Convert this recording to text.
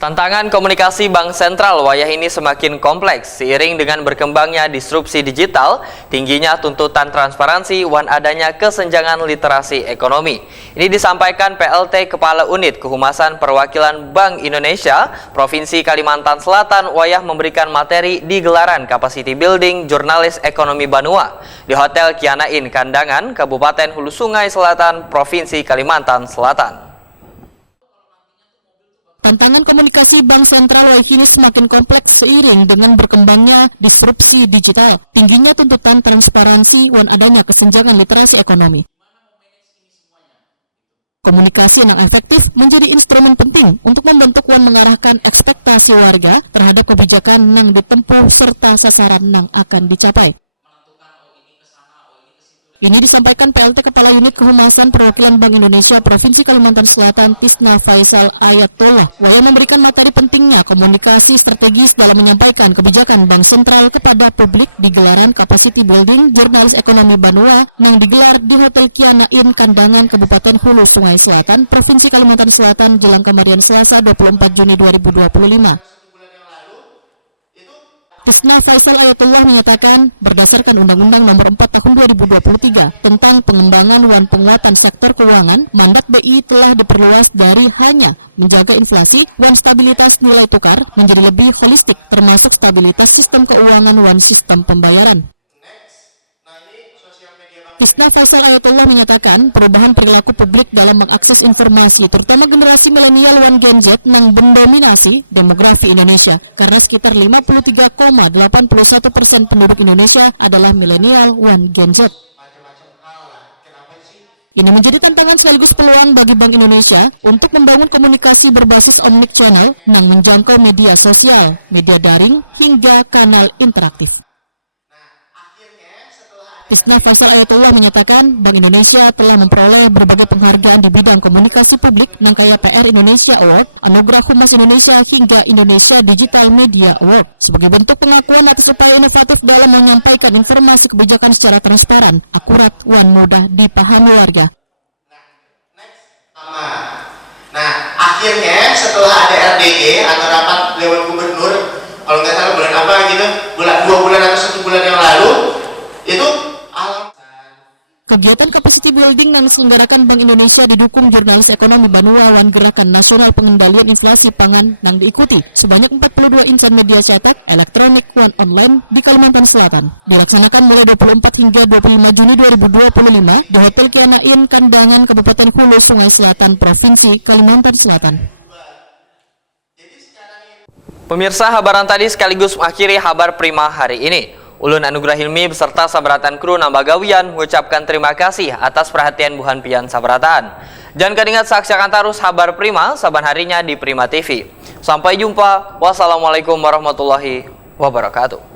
Tantangan komunikasi Bank Sentral wayah ini semakin kompleks seiring dengan berkembangnya disrupsi digital, tingginya tuntutan transparansi, dan adanya kesenjangan literasi ekonomi. Ini disampaikan PLT Kepala Unit Kehumasan Perwakilan Bank Indonesia Provinsi Kalimantan Selatan wayah memberikan materi di gelaran Capacity Building Jurnalis Ekonomi Banua di Hotel Kianain Kandangan, Kabupaten Hulu Sungai Selatan, Provinsi Kalimantan Selatan. Tantangan komunikasi Bank Sentral wayah ini semakin kompleks seiring dengan berkembangnya disrupsi digital, tingginya tuntutan transparansi, dan adanya kesenjangan literasi ekonomi. Komunikasi yang efektif menjadi instrumen penting untuk membentuk dan mengarahkan ekspektasi warga terhadap kebijakan yang ditempuh serta sasaran yang akan dicapai. Ini disampaikan PLT Kepala Unit Kehumasan Perwakilan Bank Indonesia Provinsi Kalimantan Selatan Tisna Faisal Ayatullah wayah memberikan materi pentingnya komunikasi strategis dalam menyampaikan kebijakan Bank Sentral kepada publik di gelaran Capacity Building Jurnalis Ekonomi Banua yang digelar di Hotel Kianain Kandangan Kabupaten Hulu Sungai Selatan Provinsi Kalimantan Selatan jelang Kamarian Selasa 24 Juni 2025. Tisna Faisal Ayatullah menyatakan, berdasarkan Undang-Undang Nomor 4 Tahun 2023 tentang pengembangan dan penguatan sektor keuangan, mandat BI telah diperluas dari hanya menjaga inflasi dan stabilitas nilai tukar menjadi lebih holistik, termasuk stabilitas sistem keuangan dan sistem pembayaran. Tisna Faisal Ayatullah menyatakan perubahan perilaku publik dalam mengakses informasi, terutama generasi milenial dan Gen Z yang mendominasi demografi Indonesia, karena sekitar 53,81% penduduk Indonesia adalah milenial dan Gen Z. Ini menjadi tantangan sekaligus peluang bagi Bank Indonesia untuk membangun komunikasi berbasis omnichannel yang menjangkau media sosial, media daring, hingga kanal interaktif. Tisna Faisal Ayatullah menyatakan Bank Indonesia telah memperoleh berbagai penghargaan di bidang komunikasi publik Nangkaya PR Indonesia Award, Anugerah Humas Indonesia hingga Indonesia Digital Media Award sebagai bentuk pengakuan atas upaya inovatif dalam menyampaikan informasi kebijakan secara transparan, akurat, dan mudah dipahami warga. Nah, akhirnya setelah ada RDG atau rapat Dewan Gubernur, kalau nggak salah bulan apa gitu, 2 bulan atau 1 bulan yang lalu, itu kegiatan Capacity Building yang diselenggarakan Bank Indonesia didukung Jurnalis Ekonomi Banua dan Gerakan Nasional Pengendalian Inflasi Pangan yang diikuti sebanyak 42 insan media cetak, elektronik, dan online di Kalimantan Selatan. Dilaksanakan mulai 24 hingga 25 Juni 2025 di Hotel Kianain Kandangan Kabupaten Hulu Sungai Selatan, Provinsi Kalimantan Selatan. Pemirsa, habaran tadi sekaligus mengakhiri Habar Prima hari ini. Ulun Anugrah Hilmi beserta sabratan kru Nambagawian mengucapkan terima kasih atas perhatian buhan pian sabratan. Jangan kedingat saksikan terus Habar Prima saban harinya di Prima TV. Sampai jumpa. Wassalamualaikum warahmatullahi wabarakatuh.